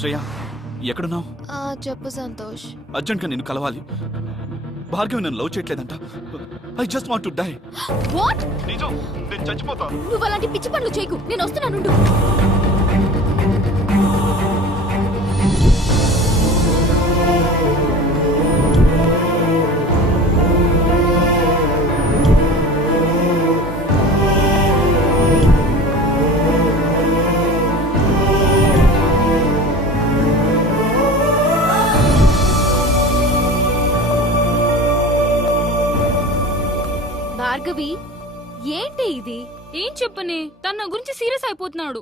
శ్రేయ ఎక్కడున్నావు? చెప్పు సంతోష్. అర్జెంట్గా నేను కలవాలి. భార్గవి నన్ను లవ్ చేయట్లేదంట. I just want to die. What? నిజం, నేను చచ్చిపోతా. నువ్వు అలాంటి పిచ్చి పనులు చేయకు, నేను వస్తున్నాను. భార్గవి, ఏంటి ఇది? ఏం చెప్పనే, తన గురించి సీరియస్ అయిపోతున్నాడు.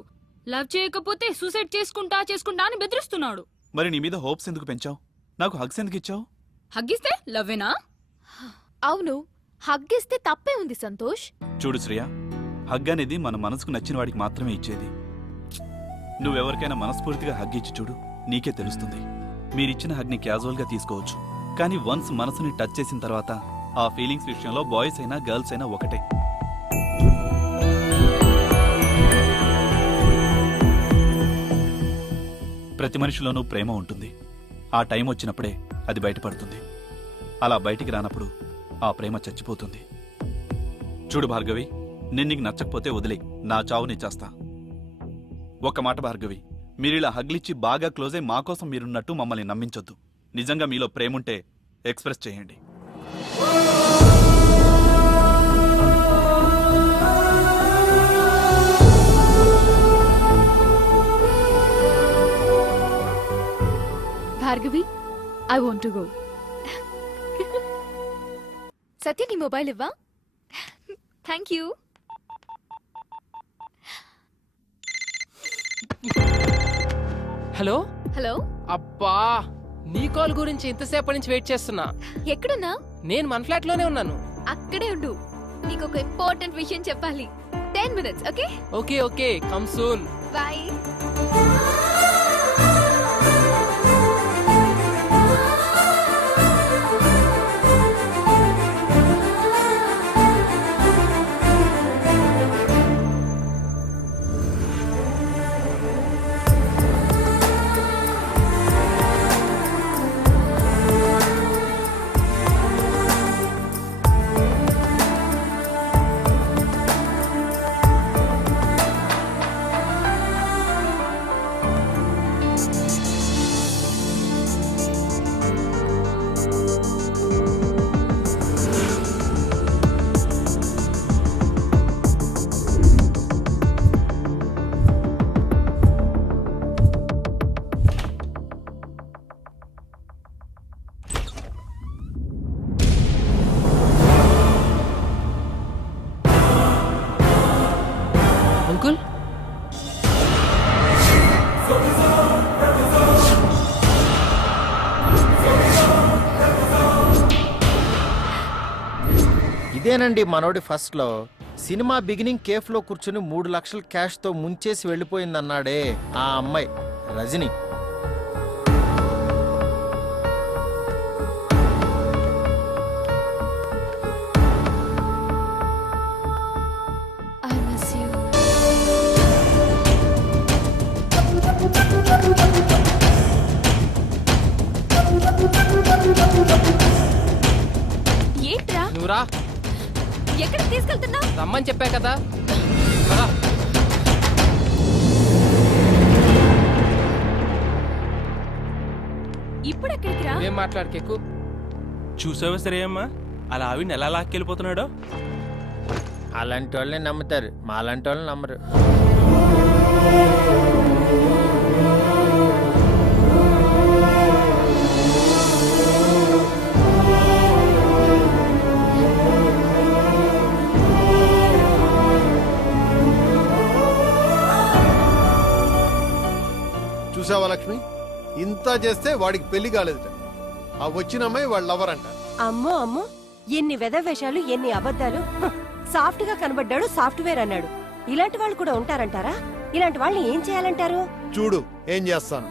లవ్ చేయకపోతే సూసైడ్ చేసుకుంటా అని బెదిరిస్తున్నాడు. మరి నీ మీద హోప్స్ ఎందుకు పెంచావు? నాకు హగ్స్ ఎందుకు ఇచ్చావు? హగ్గిస్తే లవ్వేనా? అవును, హగ్గిస్తే తప్పే ఉంది సంతోష్. చూడు శ్రేయ, హగ్ అనేది మన మనసుకు నచ్చిన వాడికి మాత్రమే ఇచ్చేది. నువ్వెవరికైనా మనస్ఫూర్తిగా హగ్ ఇచ్చి చూడు, నీకే తెలుస్తుంది. మీరిచ్చిన హగ్ని క్యాజువల్గా తీసుకోవచ్చు, కానీ వన్స్ మనసుని టచ్ చేసిన తర్వాత ఆ ఫీలింగ్స్ విషయంలో బాయ్స్ అయినా గర్ల్స్ అయినా ఒకటే. ప్రతి మనిషిలోనూ ప్రేమ ఉంటుంది. ఆ టైం వచ్చినప్పుడే అది బయటపడుతుంది. అలా బయటికి రానప్పుడు ఆ ప్రేమ చచ్చిపోతుంది. చూడు భార్గవి, నేను నీకు నచ్చకపోతే వదిలే, నా చావుని చేస్తా. ఒక్క మాట భార్గవి, మీరిలా హగ్లిచ్చి బాగా క్లోజ్ అయి మా కోసం మీరున్నట్టు మమ్మల్ని నమ్మించొద్దు. నిజంగా మీలో ప్రేముంటే ఎక్స్ప్రెస్ చేయండి. Bhargavi, I want to go. Satya, నీ మొబైల్ ఇవ్వా? Thank you. Hello hello. అబ్బా, నీ కాల్ గురించి ఇంతసేపటి నుంచి వెయిట్ చేస్తున్నా. ఎక్కడున్నా? నేను మన ఫ్లాట్ లోనే ఉన్నాను. అక్కడే ఉండు, నీకు ఒక ఇంపార్టెంట్ విషయం చెప్పాలి. 10 minutes, okay? Okay okay, come soon. By. Uncle, ఇదేనండి మనోడి ఫస్ట్ లో. సినిమా బిగినింగ్ కేఫ్ లో కూర్చుని 3 లక్షల క్యాష్ తో ముంచేసి వెళ్ళిపోయిందన్నాడే ఆ అమ్మాయి రజని. ఏంట్రా? నువ్వురా. ఎక్కడ తీసుకెళ్తున్నా? రమ్మని చెప్పా కదా. ఇప్పుడు ఎక్కడికి రా? ఏం మాట్లాడకెక్కు. చూసావా సరే అమ్మా, అలా ఆవిడని ఎలా లాక్కెళ్ళిపోతున్నాడో. అలాంటి వాళ్ళని నమ్ముతారు, మాలాంటి వాళ్ళని నమ్మరు. చూసావా లక్ష్మి, ఇంత చేస్తే వాడికి పెళ్లి కాలేదుట. ఆ వచ్చిన అమ్మాయి వాళ్ళ లవర్ అంట. అమ్మో అమ్మో, ఎన్ని వెధవేషాలు, ఎన్ని అబద్ధాలు. సాఫ్ట్ గా కనబడ్డాడు, సాఫ్ట్వేర్ అన్నాడు. ఇలాంటి వాళ్ళు కూడా ఉంటారంటారా? ఇలాంటి వాళ్ళని ఏం చేయాలంటారు? చూడు ఏం చేస్తాను.